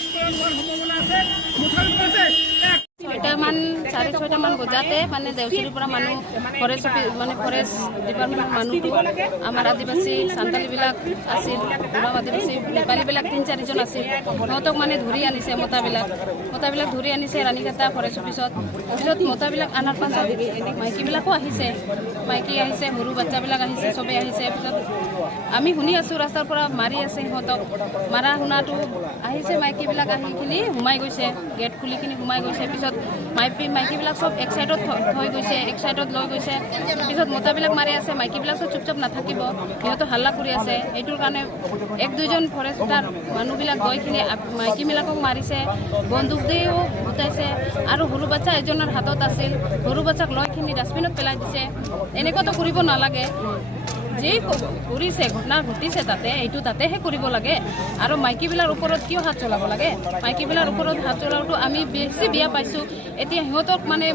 বিস্ফোৰণ হওয়াৰ সম্ভাবনা আছে মোটামুটি আছে 6:30 বজাতে মানে দেউচুৰীৰ পৰা মানুহ ফৰেষ্ট মানে ফৰেষ্ট ডিপাৰ্টমেণ্টৰ মানুহটো আমাৰ আদিবাসী সান্তালীবিলাক আছিল বুঢ়া আদিবাসী নেপালীবিলাক 3-4জন আছিল সিহঁতক মানে ধৰি আনিছে মতাবিলাক ধৰি আনিছে ৰাণীঘাটা ফৰেষ্ট অফিচত মতাবিলাক আনাৰ পাছত মাইকীবিলাকো আহিছে সৰু বাচ্চাবিলাক আহিছে চবেই আহিছে পিছত আমি শুনি আছোঁ ৰাস্তাৰ পৰা মাৰি আছে সিহঁতক মাৰা শুনাটো আহিছে মাইকীবিলাক আহি কিনি সোমাই গৈছে গেট খুলি কিনি সোমাই গৈছে পিছত মাইকীবিলাক সব এক সাইডত থৈ গৈছে এক সাইডত লৈ গৈছে পিছত মতাবিলাক মাৰি আছে মাইকীবিলাকতো চুপচাপ নাথাকিব সিহঁতো হাল্লা কৰি আছে এইটোৰ কাৰণে 1-2জন ফৰেষ্টাৰ মানুহবিলাক গৈ কিনি মাইকীবিলাকক মাৰিছে বন্দুক দিও গুটাইছে আৰু সৰু বাচ্চা এজনৰ হাতত আছিল সৰু বাচ্চাক লৈ কিনি ডাষ্টবিনত পেলাই দিছে এনেকুৱাতো কৰিব নালাগে যি কৰিছে ঘটনা ঘটিছে তাতেহে কৰিব লাগে আৰু মাইকীবিলাৰ ওপৰত কিয় হাত চলাব লাগে মাইকীবিলাৰ ওপৰত হাত চলাওঁটো আমি বেছি বেয়া পাইছোঁ এতিয়া সিহঁতক মানে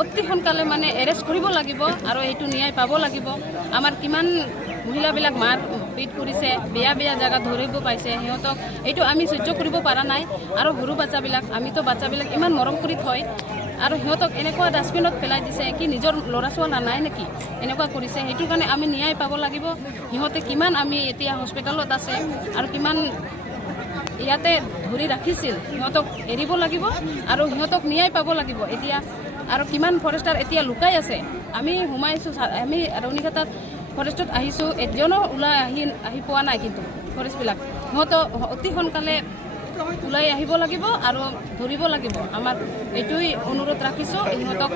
অতি সোনকালে মানে এৰেষ্ট কৰিব লাগিব আৰু এইটো ন্যায় পাব লাগিব আমাৰ কিমান মহিলাবিলাক মাৰ পিট কৰিছে বেয়া জেগাত ধৰিব পাইছে সিহঁতক এইটো আমি সহ্য কৰিব পৰা নাই আৰু সৰু আমিতো বাচ্চাবিলাক ইমান মৰম কৰি থয় আৰু সিহঁতক এনেকুৱা ডাষ্টবিনত পেলাই দিছে কি নিজৰ ল'ৰা ছোৱালী নাই নেকি এনেকুৱা কৰিছে সেইটো কাৰণে আমি ন্যায় পাব লাগিব সিহঁতে কিমান আমি এতিয়া হস্পিটেলত আছে আৰু কিমান ইয়াতে ধৰি ৰাখিছিল সিহঁতক এৰিব লাগিব আৰু সিহঁতক ন্যায় পাব লাগিব এতিয়া আৰু কিমান ফৰেষ্টাৰ এতিয়া লুকাই আছে আমি সোমাইছোঁ আমি ৰাণীঘাটাত ফৰেষ্টত আহিছোঁ এজনো ওলাই আহি পোৱা নাই কিন্তু ফৰেষ্টবিলাক সিহঁতক অতি সোনকালে ওলাই আহিব লাগিব আৰু ধৰিব লাগিব আমাৰ এইটোই অনুৰোধ ৰাখিছোঁ সিহঁতক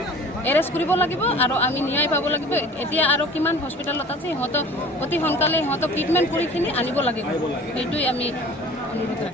এৰেষ্ট কৰিব লাগিব আৰু আমি ন্যায় পাব লাগিব এতিয়া আৰু কিমান হস্পিটেলত আছে সিহঁতক অতি সোনকালে সিহঁতক ট্ৰিটমেণ্ট কৰি কিনি আনিব লাগিব সেইটোই আমি অনুৰোধ ৰাখিছোঁ